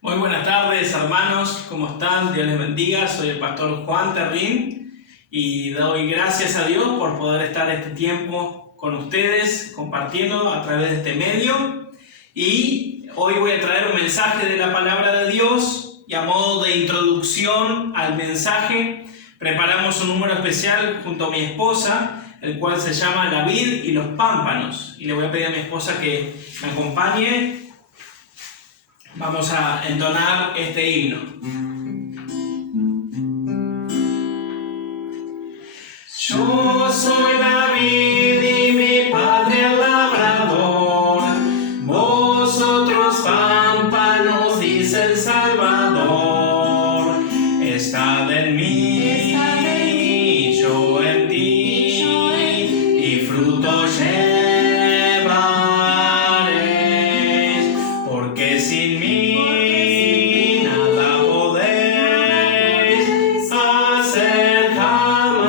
Muy buenas tardes, hermanos, ¿cómo están? Dios les bendiga. Soy el pastor Juan Terrín y doy gracias a Dios por poder estar este tiempo con ustedes, compartiendo a través de este medio. Y hoy voy a traer un mensaje de la palabra de Dios y a modo de introducción al mensaje preparamos un número especial junto a mi esposa, el cual se llama La vid y los pámpanos. Y le voy a pedir a mi esposa que me acompañe. Vamos a entonar este himno. Yo soy la vid y mi padre el labrador, vosotros pámpanos, dice el Salvador. Estad en mí, yo en ti, y fruto llevaréis, porque sin mí nada podéis hacer jamás.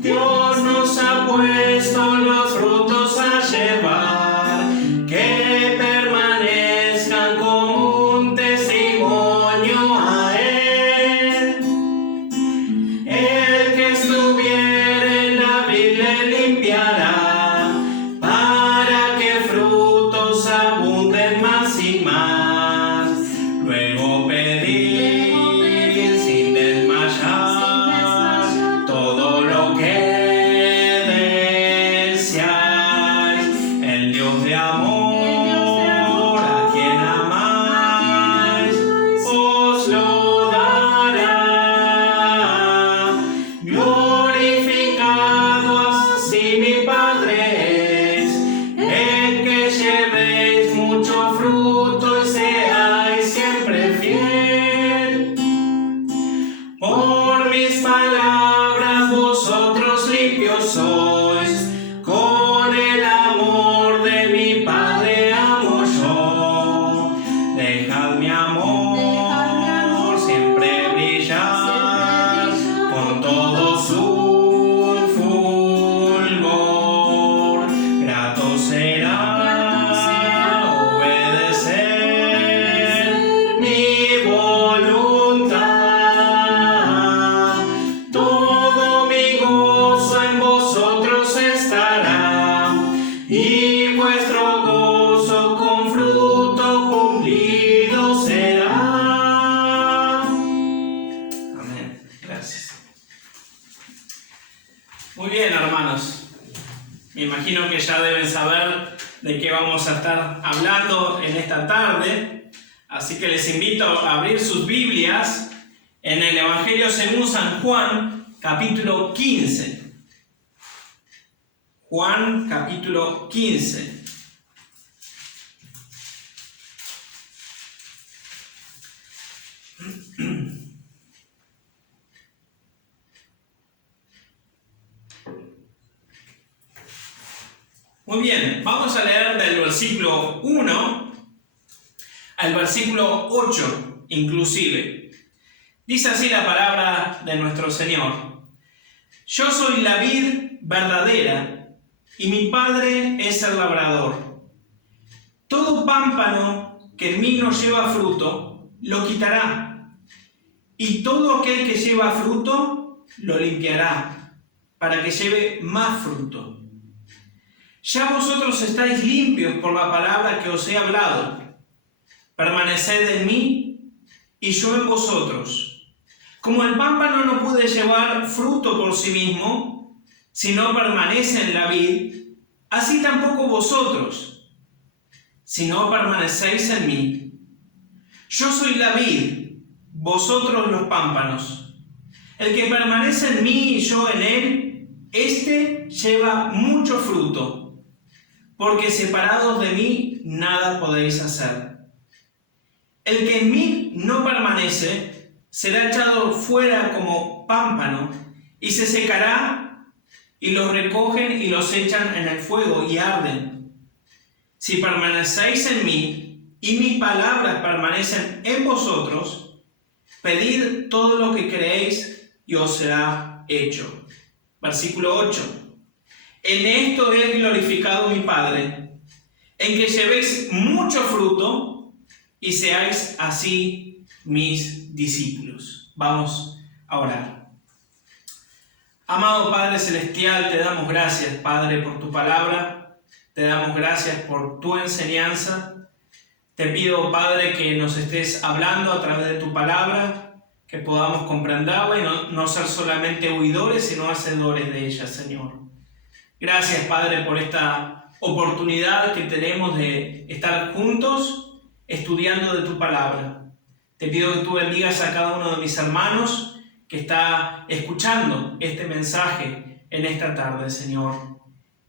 Dios nos ha puesto los frutos a llevar, que permanezcan como un testimonio a Él. El que estuviere en la vid le limpiará, para que frutos abunden más y más. Luego pedid sin desmayar todo lo que deseáis. El Dios de amor, a quien amáis, os lo dará. Glorificado así mi Padre es, en que llevéis mucho fruto y seáis siempre fiel. Por mis palabras vosotros limpios sois, con el amor de mi Padre amo yo. Dejad mi amor siempre brillar, con todo su fulgor. Grato será obedecer mi voluntad. Todo mi gozo en vosotros estará, y vuestro gozo con fruto cumplido será. Amén. Gracias. Muy bien, hermanos. Me imagino que ya deben saber de qué vamos a estar hablando en esta tarde. Así que les invito a abrir sus Biblias en el Evangelio según San Juan, capítulo 15. Juan, capítulo 15. Muy bien, vamos a leer del versículo 1 al versículo 8 inclusive. Dice así la palabra de nuestro Señor: Yo soy la vid verdadera, y mi Padre es el labrador. Todo pámpano que en mí no lleva fruto, lo quitará, y todo aquel que lleva fruto, lo limpiará, para que lleve más fruto. Ya vosotros estáis limpios por la palabra que os he hablado. Permaneced en mí, y yo en vosotros. Como el pámpano no puede llevar fruto por sí mismo, si no permanece en la vid, así tampoco vosotros, si no permanecéis en mí. Yo soy la vid, vosotros los pámpanos. El que permanece en mí y yo en él, éste lleva mucho fruto, porque separados de mí nada podéis hacer. El que en mí no permanece será echado fuera como pámpano y se secará, y los recogen y los echan en el fuego y arden. Si permanecéis en mí y mis palabras permanecen en vosotros, pedid todo lo que queréis y os será hecho. Versículo 8. En esto es glorificado mi Padre, en que llevéis mucho fruto y seáis así mis discípulos. Vamos a orar. Amado Padre Celestial, te damos gracias, Padre, por tu palabra. Te damos gracias por tu enseñanza. Te pido, Padre, que nos estés hablando a través de tu palabra, que podamos comprenderla y no ser solamente oidores, sino hacedores de ella, Señor. Gracias, Padre, por esta oportunidad que tenemos de estar juntos estudiando de tu palabra. Te pido que tú bendigas a cada uno de mis hermanos que está escuchando este mensaje en esta tarde, Señor.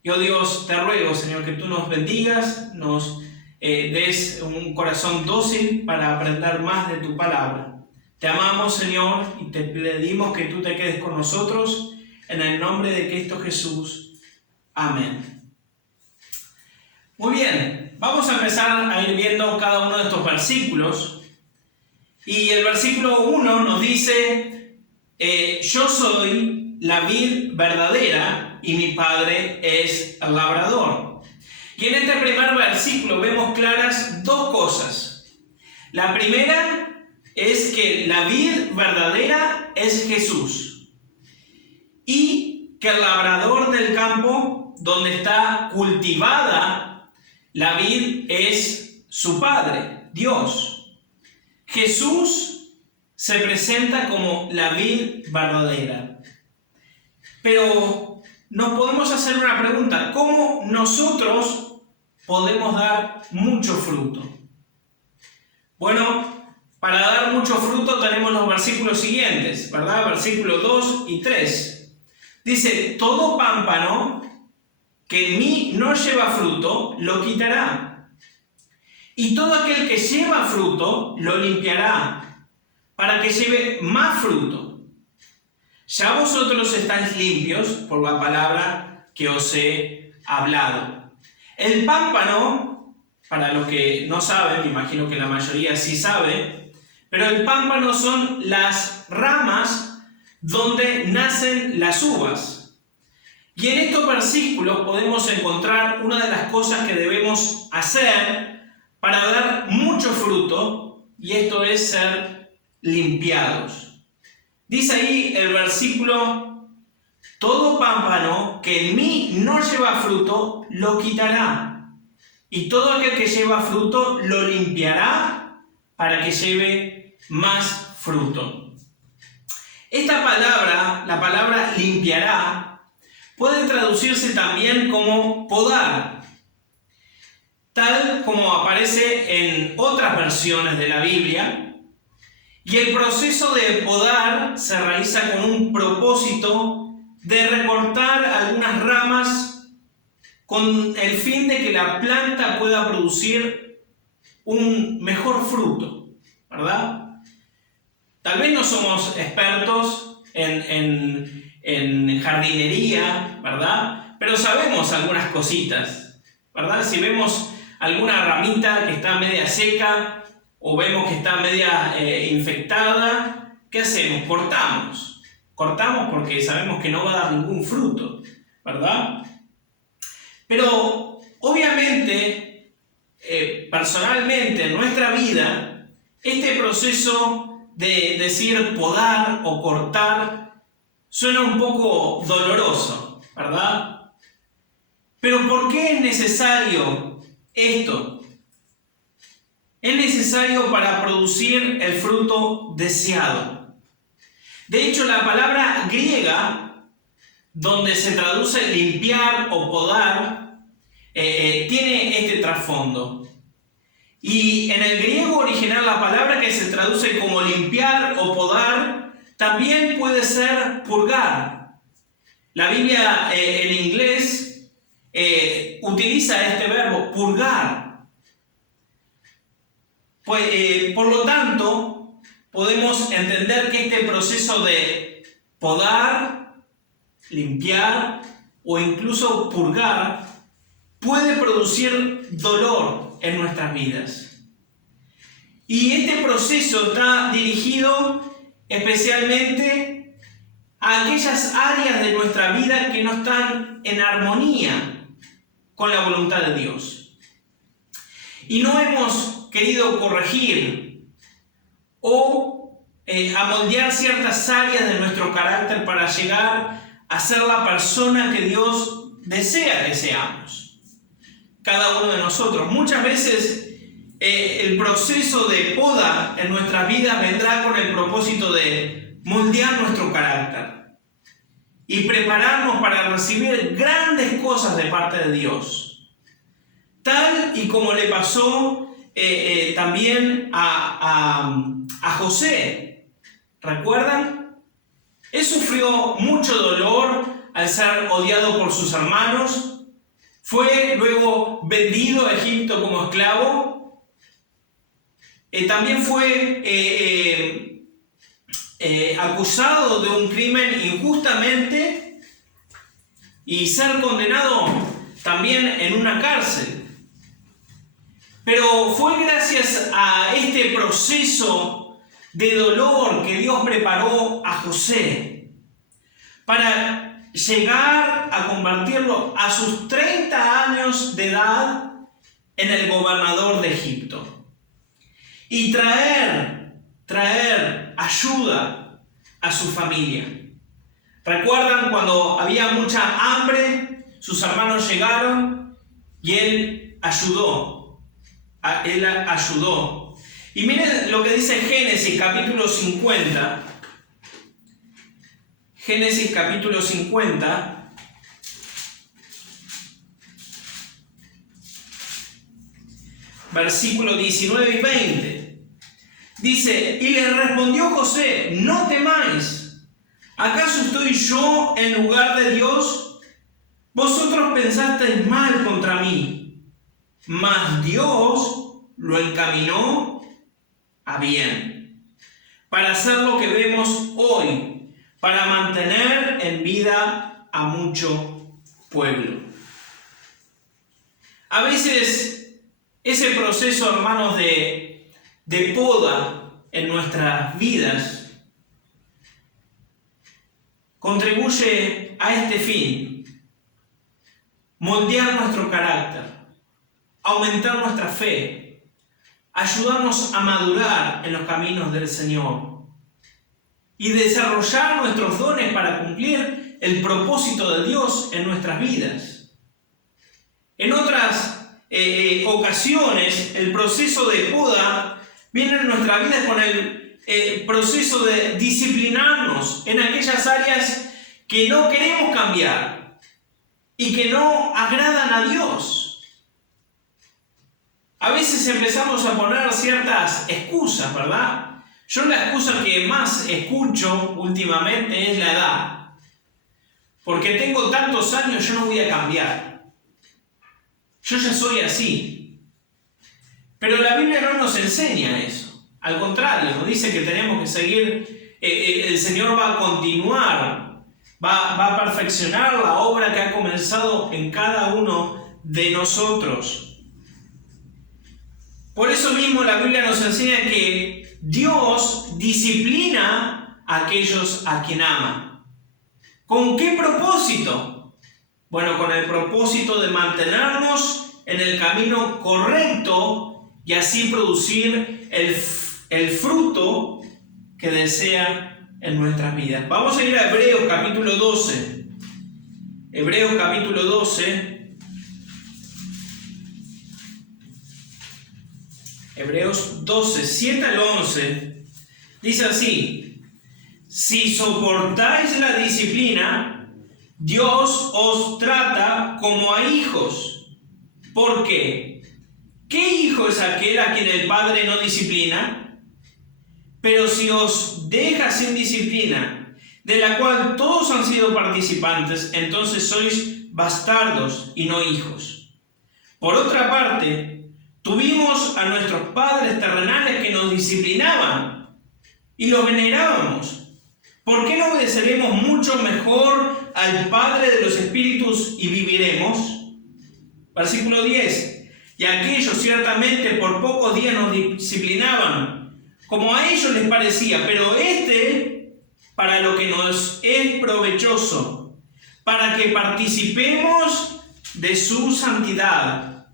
Yo, Dios, te ruego, Señor, que tú nos bendigas, nos des un corazón dócil para aprender más de tu palabra. Te amamos, Señor, y te pedimos que tú te quedes con nosotros en el nombre de Cristo Jesús. Amén. Muy bien, vamos a empezar a ir viendo cada uno de estos versículos. Y el versículo 1 nos dice, yo soy la vid verdadera y mi Padre es el labrador. Y en este primer versículo vemos claras dos cosas. La primera es que la vid verdadera es Jesús y que el labrador del campo donde está cultivada la vid es su Padre, Dios. Jesús se presenta como la vid verdadera. Pero nos podemos hacer una pregunta: ¿cómo nosotros podemos dar mucho fruto? Bueno, para dar mucho fruto tenemos los versículos siguientes, ¿verdad? Versículos 2 y 3. Dice, todo pámpano que en mí no lleva fruto, lo quitará. Y todo aquel que lleva fruto, lo limpiará, para que lleve más fruto. Ya vosotros estáis limpios por la palabra que os he hablado. El pámpano, para los que no saben, me imagino que la mayoría sí sabe, pero el pámpano son las ramas donde nacen las uvas. Y en estos versículos podemos encontrar una de las cosas que debemos hacer para dar mucho fruto, y esto es ser limpiados. Dice ahí el versículo, todo pámpano que en mí no lleva fruto, lo quitará. Y todo aquel que lleva fruto, lo limpiará para que lleve más fruto. Esta palabra, la palabra limpiará, puede traducirse también como podar, tal como aparece en otras versiones de la Biblia. Y el proceso de podar se realiza con un propósito de recortar algunas ramas con el fin de que la planta pueda producir un mejor fruto, ¿verdad? Tal vez no somos expertos en jardinería, ¿verdad? Pero sabemos algunas cositas, ¿verdad? Si vemos alguna ramita que está media seca o vemos que está media infectada, ¿qué hacemos? Cortamos porque sabemos que no va a dar ningún fruto, ¿verdad? Pero obviamente, personalmente en nuestra vida, este proceso de decir podar o cortar suena un poco doloroso, ¿verdad? Pero ¿por qué es necesario esto? Es necesario para producir el fruto deseado. De hecho, la palabra griega, donde se traduce limpiar o podar, tiene este trasfondo. Y en el griego original, la palabra que se traduce como limpiar o podar también puede ser purgar. La Biblia en inglés utiliza este verbo, purgar. Pues, por lo tanto, podemos entender que este proceso de podar, limpiar o incluso purgar puede producir dolor en nuestras vidas. Y este proceso está dirigido especialmente a aquellas áreas de nuestra vida que no están en armonía con la voluntad de Dios. Y no hemos querido corregir o amoldear ciertas áreas de nuestro carácter para llegar a ser la persona que Dios desea que seamos. Cada uno de nosotros. Muchas veces el proceso de poda en nuestras vidas vendrá con el propósito de moldear nuestro carácter y prepararnos para recibir grandes cosas de parte de Dios. Tal y como le pasó también a José. ¿Recuerdan? Él sufrió mucho dolor al ser odiado por sus hermanos. Fue luego vendido a Egipto como esclavo. También fue acusado de un crimen injustamente y ser condenado también en una cárcel. Pero fue gracias a este proceso de dolor que Dios preparó a José para llegar a convertirlo a sus 30 años de edad en el gobernador de Egipto y traer ayuda a su familia. ¿Recuerdan cuando había mucha hambre? Sus hermanos llegaron y él ayudó. Y miren lo que dice Génesis capítulo 50. Génesis capítulo 50. Versículos 19 y 20. Dice, y le respondió José, no temáis, ¿acaso estoy yo en lugar de Dios? Vosotros pensasteis mal contra mí, mas Dios lo encaminó a bien, para hacer lo que vemos hoy, para mantener en vida a mucho pueblo. A veces ese proceso, hermanos, de poda en nuestras vidas contribuye a este fin: moldear nuestro carácter, aumentar nuestra fe, ayudarnos a madurar en los caminos del Señor y desarrollar nuestros dones para cumplir el propósito de Dios en nuestras vidas. En otras ocasiones, el proceso de poda viene en nuestra vida con el proceso de disciplinarnos en aquellas áreas que no queremos cambiar y que no agradan a Dios. A veces empezamos a poner ciertas excusas, ¿verdad? Yo la excusa que más escucho últimamente es la edad. Porque tengo tantos años, yo no voy a cambiar. Yo ya soy así. Pero la Biblia no nos enseña eso. Al contrario, nos dice que tenemos que seguir, el Señor va a continuar, va a perfeccionar la obra que ha comenzado en cada uno de nosotros. Por eso mismo la Biblia nos enseña que Dios disciplina a aquellos a quien ama. ¿Con qué propósito? Bueno, con el propósito de mantenernos en el camino correcto y así producir el fruto que desea en nuestras vidas. Vamos a ir a Hebreos capítulo 12. Hebreos capítulo 12. Hebreos 12, 7 al 11. Dice así: si soportáis la disciplina, Dios os trata como a hijos. ¿Por qué? ¿Qué hijo es aquel a quien el Padre no disciplina? Pero si os deja sin disciplina, de la cual todos han sido participantes, entonces sois bastardos y no hijos. Por otra parte, tuvimos a nuestros padres terrenales que nos disciplinaban y los venerábamos. ¿Por qué no obedeceremos mucho mejor al Padre de los espíritus y viviremos? Versículo 10. Y aquellos ciertamente por pocos días nos disciplinaban, como a ellos les parecía, pero para lo que nos es provechoso, para que participemos de su santidad.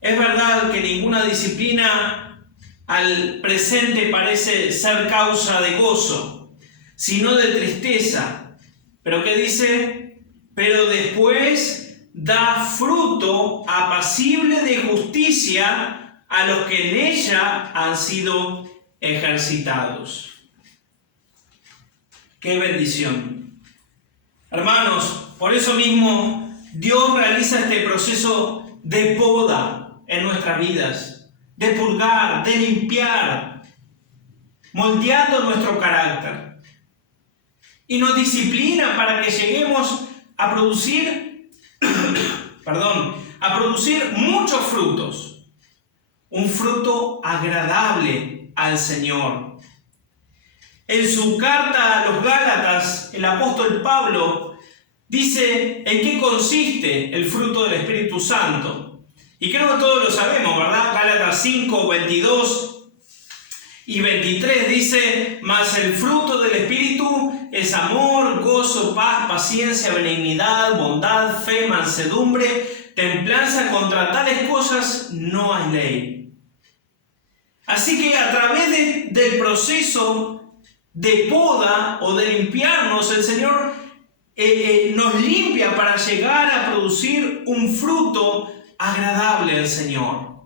Es verdad que ninguna disciplina al presente parece ser causa de gozo, sino de tristeza. ¿Pero qué dice? Pero después da fruto apacible de justicia a los que en ella han sido ejercitados. ¡Qué bendición! Hermanos, por eso mismo Dios realiza este proceso de poda en nuestras vidas, de purgar, de limpiar, moldeando nuestro carácter. Y nos disciplina para que lleguemos a producir, a producir muchos frutos. Un fruto agradable al Señor. En su carta a los Gálatas, el apóstol Pablo dice en qué consiste el fruto del Espíritu Santo. Y creo que todos lo sabemos, ¿verdad? Gálatas 5, 22 y 23 dice: mas el fruto del Espíritu es amor, gozo, paz, paciencia, benignidad, bondad, fe, mansedumbre, templanza. Contra tales cosas no hay ley. Así que a través del proceso de poda o de limpiarnos, el Señor nos limpia para llegar a producir un fruto agradable al Señor.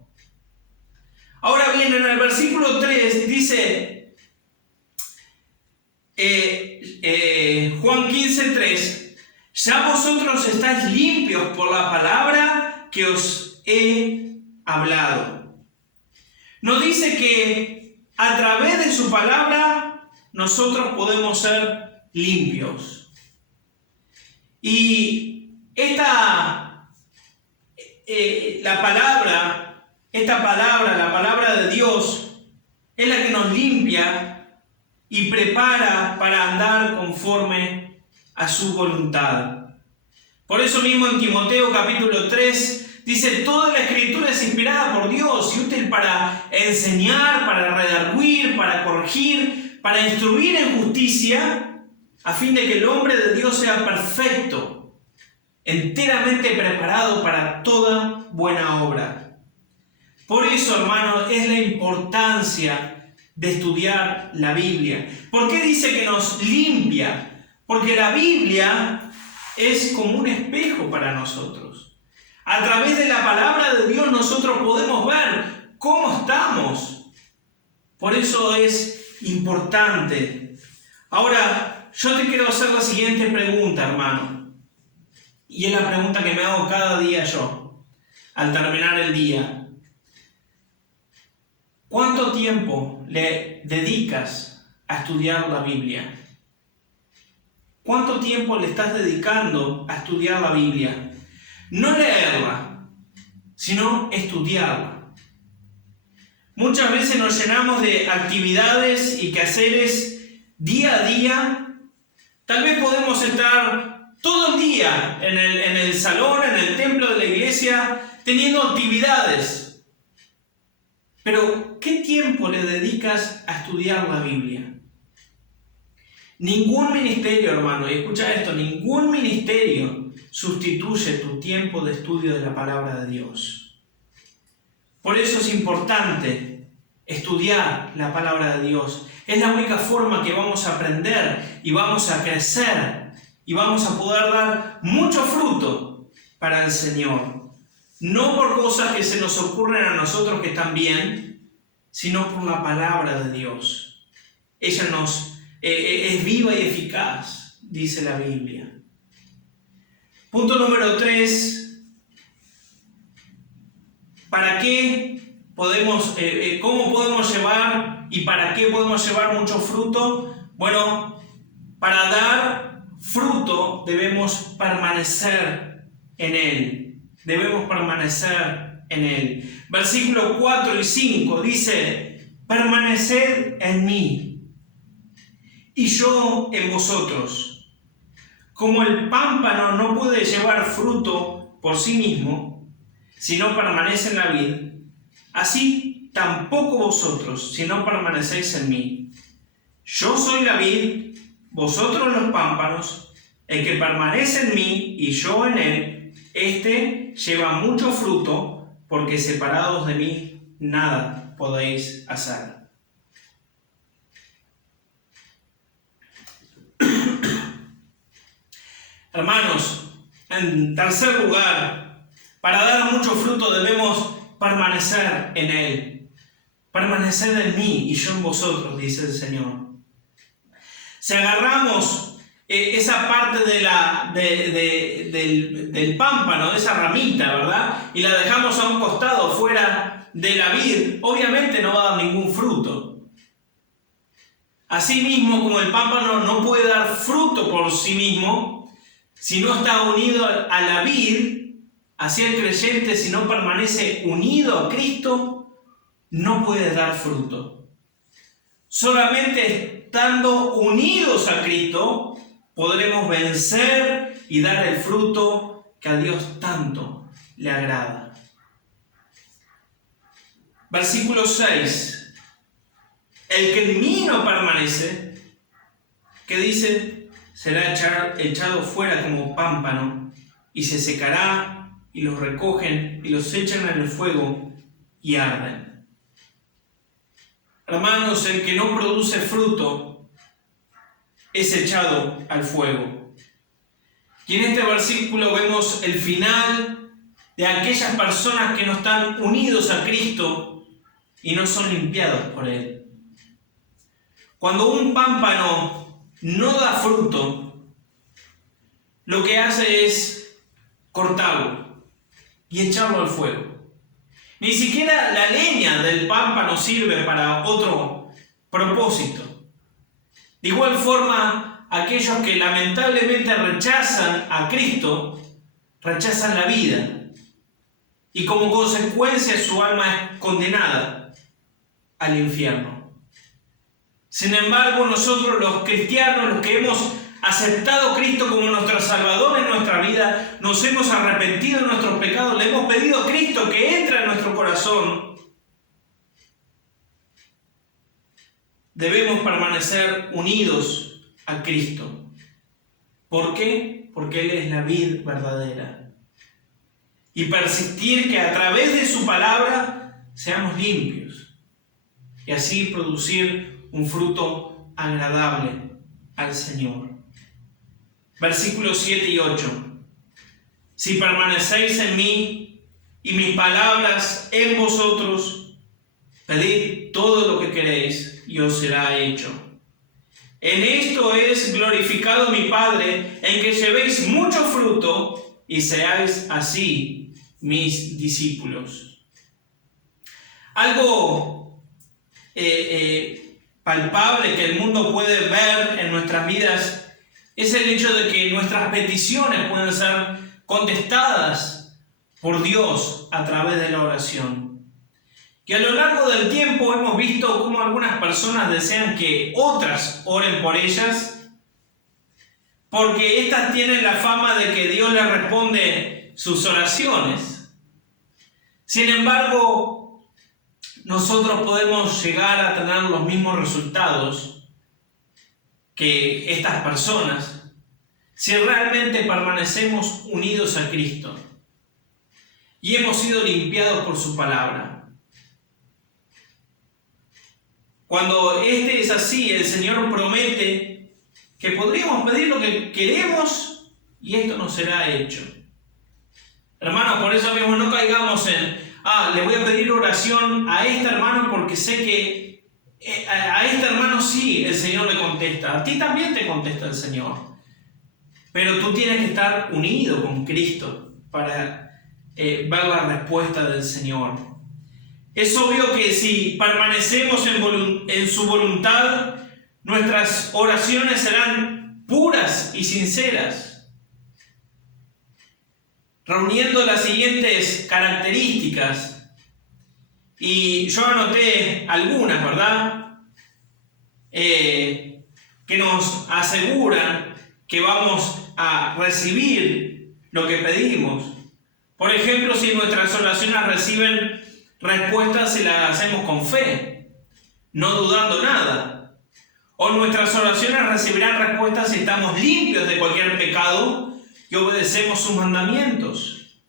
Ahora bien, en el versículo 3 dice, Juan 15:3, ya vosotros estáis limpios por la palabra que os he hablado. Nos dice que a través de su palabra nosotros podemos ser limpios. Y la palabra de Dios, es la que nos limpia y prepara para andar conforme a su voluntad. Por eso mismo en Timoteo capítulo 3 dice: toda la escritura es inspirada por Dios y útil para enseñar, para redarguir, para corregir, para instruir en justicia, a fin de que el hombre de Dios sea perfecto, enteramente preparado para toda buena obra. Por eso, hermanos, es la importancia de estudiar la Biblia. ¿Por qué dice que nos limpia? Porque la Biblia es como un espejo para nosotros. A través de la palabra de Dios nosotros podemos ver cómo estamos. Por eso es importante. Ahora, yo te quiero hacer la siguiente pregunta, hermano. Y es la pregunta que me hago cada día yo, al terminar el día. ¿Cuánto tiempo le dedicas a estudiar la Biblia? ¿Cuánto tiempo le estás dedicando a estudiar la Biblia? No leerla, sino estudiarla. Muchas veces nos llenamos de actividades y quehaceres día a día. Tal vez podemos estar todo el día en el salón, en el templo de la iglesia, teniendo actividades. Pero, ¿qué tiempo le dedicas a estudiar la Biblia? Ningún ministerio, hermano, y escucha esto, ningún ministerio sustituye tu tiempo de estudio de la palabra de Dios. Por eso es importante estudiar la palabra de Dios. Es la única forma que vamos a aprender y vamos a crecer y vamos a poder dar mucho fruto para el Señor. No por cosas que se nos ocurren a nosotros que están bien, sino por la palabra de Dios. Ella es viva y eficaz, dice la Biblia. Punto número 3. ¿Para qué podemos, cómo podemos llevar y para qué podemos llevar mucho fruto? Bueno, para dar fruto debemos permanecer en él. Debemos permanecer en él. Versículos 4 y 5 dice: permaneced en mí y yo en vosotros. Como el pámpano no puede llevar fruto por sí mismo, si no permanece en la vid, así tampoco vosotros, si no permanecéis en mí. Yo soy la vid, vosotros los pámpanos. El que permanece en mí y yo en él, éste lleva mucho fruto, porque separados de mí nada podéis hacer. Hermanos, en tercer lugar, para dar mucho fruto debemos permanecer en Él. Permanecer en mí y yo en vosotros, dice el Señor. Si agarramos esa parte del pámpano, de esa ramita, ¿verdad? Y la dejamos a un costado, fuera de la vid, obviamente no va a dar ningún fruto. Asimismo, como el pámpano no puede dar fruto por sí mismo, si no está unido a la vid, así el creyente, si no permanece unido a Cristo, no puede dar fruto. Solamente estando unidos a Cristo, podremos vencer y dar el fruto que a Dios tanto le agrada. Versículo 6. El que en mí no permanece, ¿qué dice? Será echado fuera como pámpano y se secará y los recogen y los echan en el fuego y arden. Hermanos, el que no produce fruto es echado al fuego. Y en este versículo vemos el final de aquellas personas que no están unidos a Cristo y no son limpiados por Él. Cuando un pámpano no da fruto, lo que hace es cortarlo y echarlo al fuego. Ni siquiera la leña del pámpano sirve para otro propósito. De igual forma, aquellos que lamentablemente rechazan a Cristo, rechazan la vida. Y como consecuencia su alma es condenada al infierno. Sin embargo, nosotros los cristianos, los que hemos aceptado a Cristo como nuestro Salvador en nuestra vida, nos hemos arrepentido de nuestros pecados, le hemos pedido a Cristo que entre en nuestro corazón. Debemos permanecer unidos a Cristo. ¿Por qué? Porque Él es la vid verdadera. Y persistir que a través de su palabra seamos limpios. Y así producir un fruto agradable al Señor. Versículos 7 y 8. Si permanecéis en mí y mis palabras en vosotros, pedid todo lo que queréis y os será hecho. En esto es glorificado mi Padre, en que llevéis mucho fruto y seáis así mis discípulos. Algo palpable que el mundo puede ver en nuestras vidas es el hecho de que nuestras peticiones pueden ser contestadas por Dios a través de la oración. Que a lo largo del tiempo hemos visto cómo algunas personas desean que otras oren por ellas, porque éstas tienen la fama de que Dios les responde sus oraciones. Sin embargo, nosotros podemos llegar a tener los mismos resultados que estas personas si realmente permanecemos unidos a Cristo y hemos sido limpiados por su palabra. Cuando este es así, el Señor promete que podríamos pedir lo que queremos y esto nos será hecho. Hermanos, por eso mismo no caigamos en le voy a pedir oración a este hermano porque sé que a este hermano sí el Señor le contesta. A ti también te contesta el Señor. Pero tú tienes que estar unido con Cristo para ver la respuesta del Señor. Es obvio que si permanecemos en su voluntad, nuestras oraciones serán puras y sinceras, reuniendo las siguientes características. Y yo anoté algunas, ¿verdad? Que nos aseguran que vamos a recibir lo que pedimos. Por ejemplo, si nuestras oraciones reciben respuestas si las hacemos con fe, no dudando nada. O nuestras oraciones recibirán respuestas si estamos limpios de cualquier pecado y obedecemos sus mandamientos.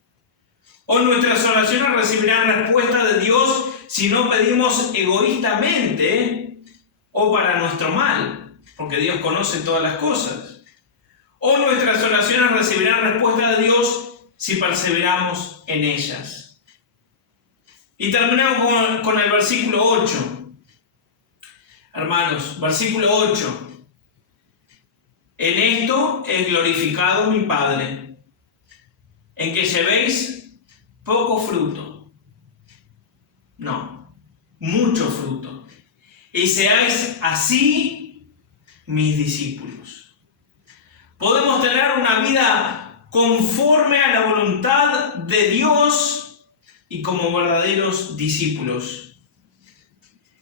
O nuestras oraciones recibirán respuesta de Dios si no pedimos egoístamente o para nuestro mal, porque Dios conoce todas las cosas. O nuestras oraciones recibirán respuesta de Dios si perseveramos en ellas. Y terminamos con el versículo 8. Hermanos, versículo 8. En esto es glorificado mi Padre, en que llevéis poco fruto. No, mucho fruto. Y seáis así mis discípulos. Podemos tener una vida conforme a la voluntad de Dios y como verdaderos discípulos.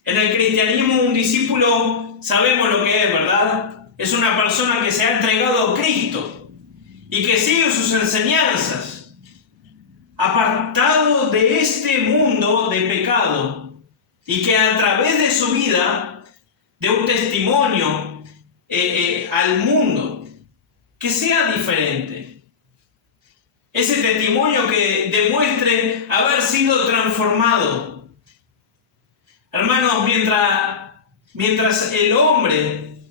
En el cristianismo, un discípulo, sabemos lo que es, ¿verdad? Es una persona que se ha entregado a Cristo y que sigue sus enseñanzas, apartado de este mundo de pecado, y que a través de su vida dé un testimonio al mundo que sea diferente. Ese testimonio que demuestre haber sido transformado. Hermanos, mientras el hombre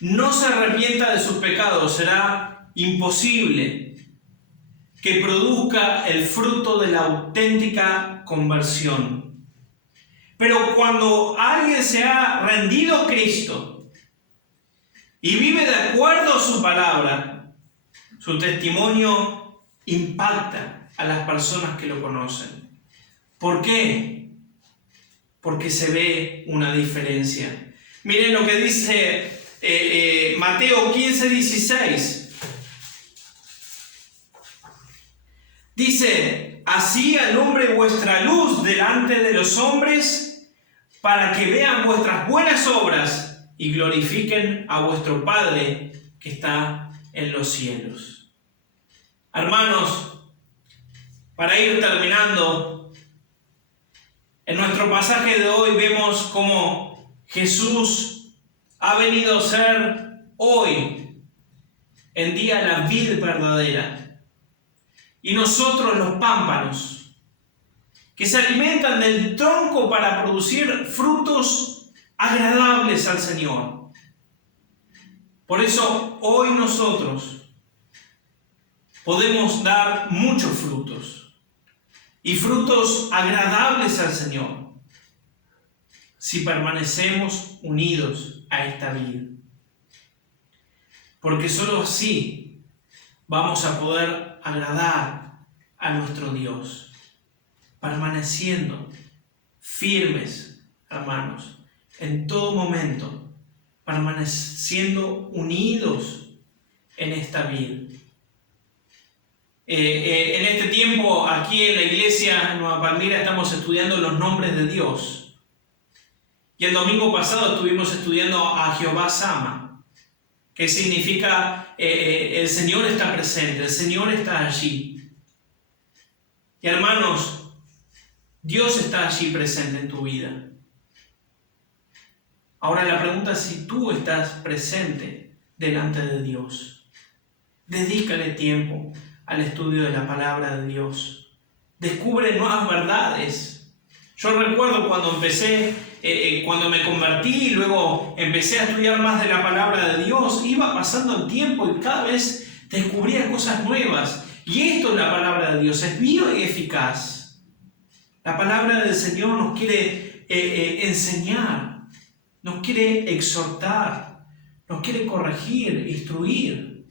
no se arrepienta de sus pecados, será imposible que produzca el fruto de la auténtica conversión. Pero cuando alguien se ha rendido a Cristo y vive de acuerdo a su palabra, su testimonio impacta a las personas que lo conocen. ¿Por qué? Porque se ve una diferencia. Miren lo que dice Mateo 15:16. Dice: así alumbre vuestra luz delante de los hombres, para que vean vuestras buenas obras y glorifiquen a vuestro Padre que está en los cielos. Hermanos, para ir terminando, en nuestro pasaje de hoy vemos cómo Jesús ha venido a ser hoy en día la vid verdadera, y nosotros los pámpanos, que se alimentan del tronco para producir frutos agradables al Señor. Por eso hoy nosotros podemos dar muchos frutos, y frutos agradables al Señor, si permanecemos unidos a esta vida. Porque solo así vamos a poder agradar a nuestro Dios, permaneciendo firmes, hermanos, en todo momento, permaneciendo unidos en esta vida. En este tiempo, aquí en la iglesia Nueva Palmira, estamos estudiando los nombres de Dios. Y el domingo pasado estuvimos estudiando a Jehová Sama, que significa el Señor está presente, el Señor está allí. Y hermanos, Dios está allí presente en tu vida. Ahora la pregunta es si tú estás presente delante de Dios. Dedícale tiempo al estudio de la palabra de Dios. Descubre nuevas verdades. Yo recuerdo cuando cuando me convertí y luego empecé a estudiar más de la palabra de Dios, iba pasando el tiempo y cada vez descubría cosas nuevas. Y esto es la palabra de Dios, es viva y eficaz. La palabra del Señor nos quiere enseñar, nos quiere exhortar, nos quiere corregir, instruir.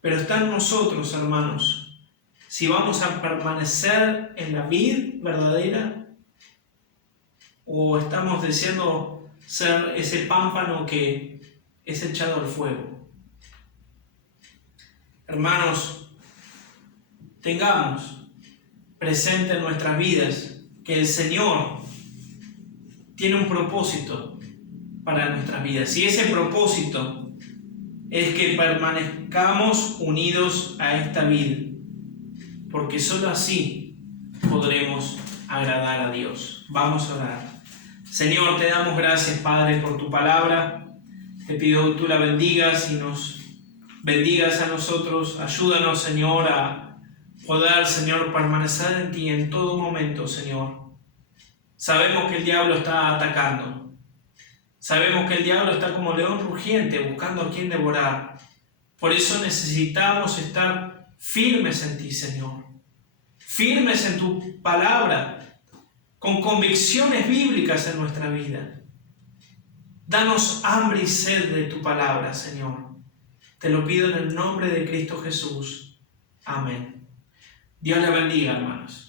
Pero está en nosotros, hermanos, si vamos a permanecer en la vid verdadera, o estamos deseando ser ese pámpano que es echado al fuego. Hermanos, tengamos presente en nuestras vidas que el Señor tiene un propósito para nuestras vidas. Y ese propósito es que permanezcamos unidos a esta vida, porque solo así podremos agradar a Dios. Vamos a orar. Señor, te damos gracias, Padre, por tu palabra. Te pido que tú la bendigas y nos bendigas a nosotros. Ayúdanos, Señor, a poder, Señor, permanecer en ti en todo momento, Señor. Sabemos que el diablo está atacando. Sabemos que el diablo está como león rugiente buscando a quien devorar. Por eso necesitamos estar firmes en ti, Señor. Firmes en tu palabra, con convicciones bíblicas en nuestra vida. Danos hambre y sed de tu palabra, Señor. Te lo pido en el nombre de Cristo Jesús. Amén. Dios le bendiga, hermanos.